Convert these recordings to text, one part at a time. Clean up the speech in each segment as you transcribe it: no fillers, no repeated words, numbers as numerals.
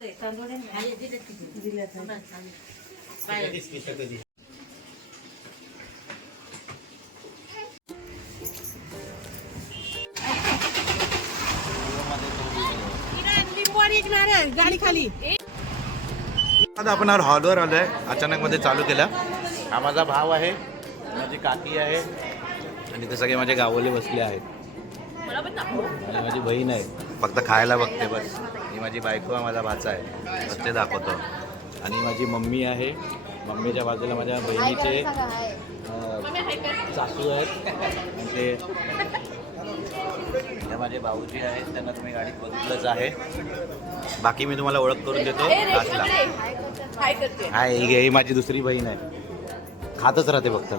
गाडी खाली आता आपण हॉलवर आलोय. अचानक मध्ये चालू केला. हा माझा भाव आहे, माझी काकी आहे आणि ते सगळे माझे गावले बसले आहेत. आणि माझी बहीण आहे, फक्त खायला बघते बस. ही माझी बायको आहे, माझा भाचा आहे, बस ते दाखवतो. आणि माझी मम्मी आहे. मम्मीच्या बाजूला माझ्या बहिणीचे सासू आहेत आणि ते माझे भाऊजी आहेत, त्यांना तुम्ही गाडीत बघितलंच आहे. बाकी मी तुम्हाला ओळख करून देतो. कासला हाय, ही माझी दुसरी बहीण आहे, खातच राहते फक्त.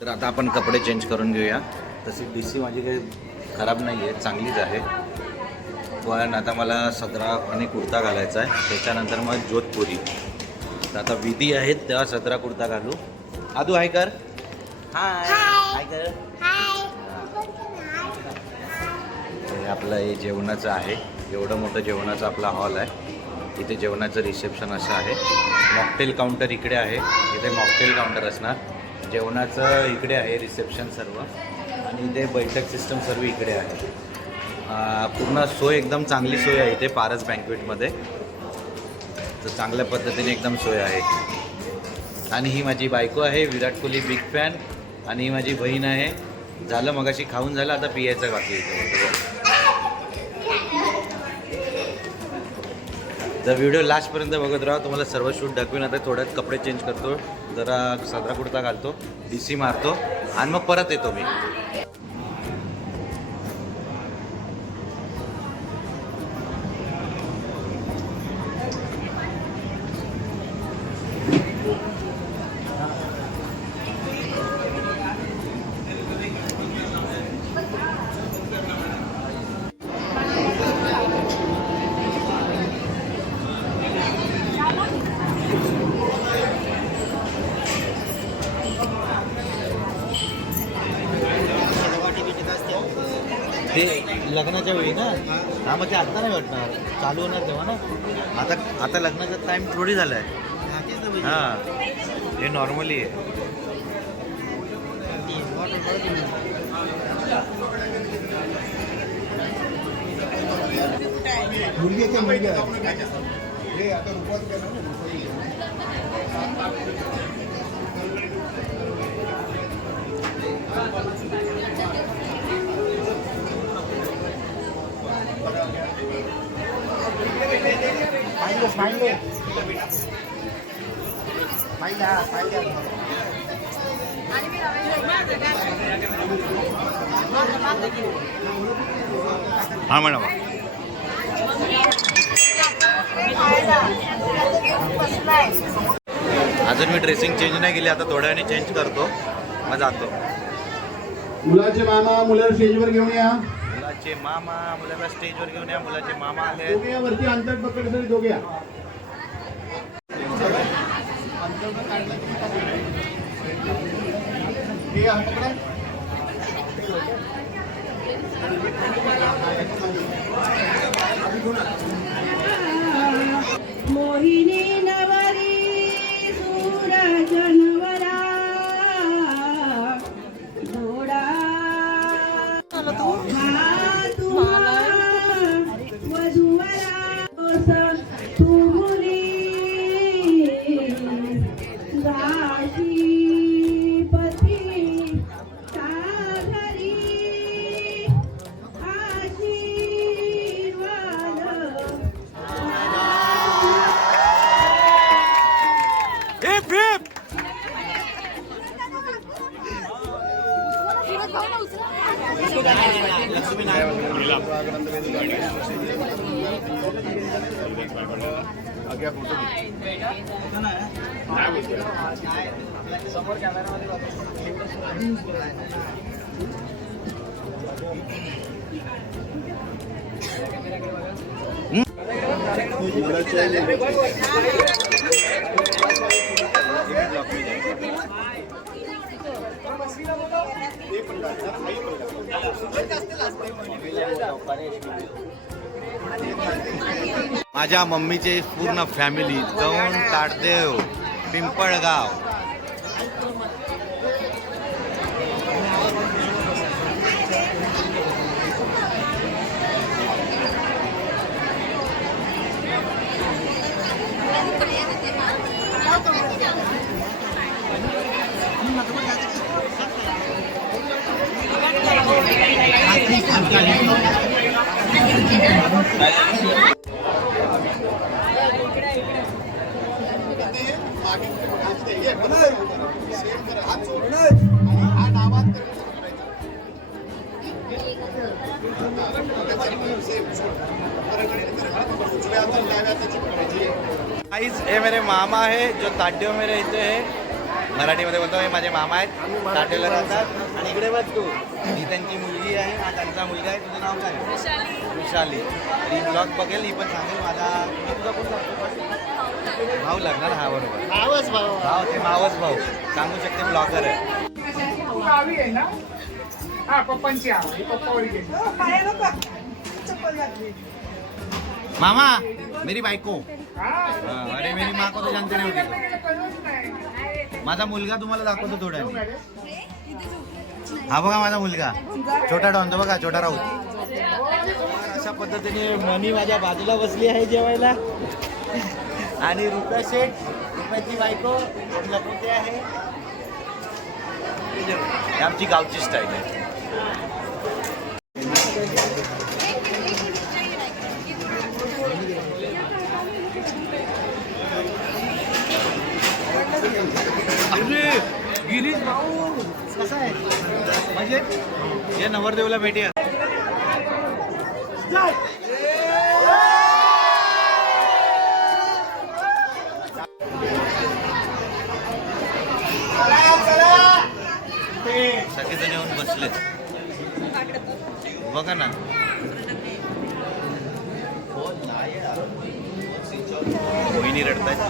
तर आता आपण कपडे चेंज करून घेऊया. तशी DC माझी काही खराब नाही आहे, चांगलीच आहे. पण आता मला सदरा आणि कुर्ता घालायचा आहे, त्याच्यानंतर मग जोधपुरी. तर आता विधी आहेत तेव्हा सदरा कुर्ता घालू. आदू हाय कर, हाय हाय कर. आपलं हे जेवणाचं आहे, एवढं मोठं जेवणाचं आपला हॉल आहे. इथे जेवणाचं रिसेप्शन असं आहे. मॉकटेल काउंटर इकडे आहे, इथे मॉकटेल काउंटर असणार. जेवणाचं इकडे आहे रिसेप्शन सर्व, आणि इथे बैठक सिस्टम सर्व इकडे आहे. पूर्ण सोय एकदम चांगली सोय आहे इथे पारस बँक्वेटमध्ये. तर चांगल्या पद्धतीने एकदम सोय आहे. आणि ही माझी बायको आहे, विराट कोहली बिग फॅन. आणि ही माझी बहीण आहे. झालं मगाशी खाऊन झालं, आता पियायचं बाकी इथे. तर व्हिडिओ लास्टपर्यंत बघत राहा, तुम्हाला सर्व शूट दाखवेन. आता थोड्यात कपडे चेंज करतो, जरा सदरा कुर्ता घालतो, DC मारतो आणि मग परत येतो मी. ते लग्नाच्या वेळी ना, हा मग ते आत्ता नाही वाटणार, चालू होणार तेव्हा ना. आता लग्नाचा टाईम थोडी झाला आहे. हां, हे नॉर्मली आहे. हां मॅडम, अजून मी ड्रेसिंग चेंज नाही केली, आता थोड्या वेळाने चेंज करतो, मग जातो. मुलाचे मामा मुलाला स्टेजवर घेऊन या. मुलाचे मामा मुलाला स्टेजवर घेऊन या. मुलाचे मामा आले. वरती अंतर पकडसाठी दोघे या. मोहिनी नवरी सूरज नवरा घोडा वधूवरा तू मुली राशीपती सागरी माझ्या मम्मीचे पूर्ण फॅमिली दौंड ताडदेव पिंपळगाव. गाइस ये मेरे मामा है जो ताड्यों में रहते हैं. मराठीमध्ये बोलतो हे माझे मामा आहेत, ताड्योला राहतात. आणि इकडे बघ तू, ही त्यांची मुलगी आहे, हा त्यांचा मुलगा आहे. तुझं नाव काय? विशाली. ही ब्लॉग बघेल, ही पण सांगेल माझा. तुझा कोण लागतो? भाऊ लागणार. हा बरोबर, मावस भाऊ. ते मावस भाऊ सांगू शकते, ब्लॉगर आहे. गावी आहे ना. हा पप्पांची आहे, पप्पावर गेली. मामा मेरी बायको. हा. अरे मेरी माँ को तो जानते नहीं होते. कळलंच नाही. माझा मुलगा तुम्हाला दाखवतो थोड्या. हा बघा माझा मुलगा, छोटा डॉन. तो बघा छोटा राहू. अशा पद्धतीने मनी माझ्या बाजूला बसली आहे जेवायला. आणि रुपया शेठ, रुपयाची बायको लपवते आहे. ही आमची गावची स्टाईल आहे. अरे गिरीश भाऊ कसा आहे? म्हणजे या नवरदेवला भेटी. सगळेजण येऊन बसले बघा ना. मोहिनी रडतायत.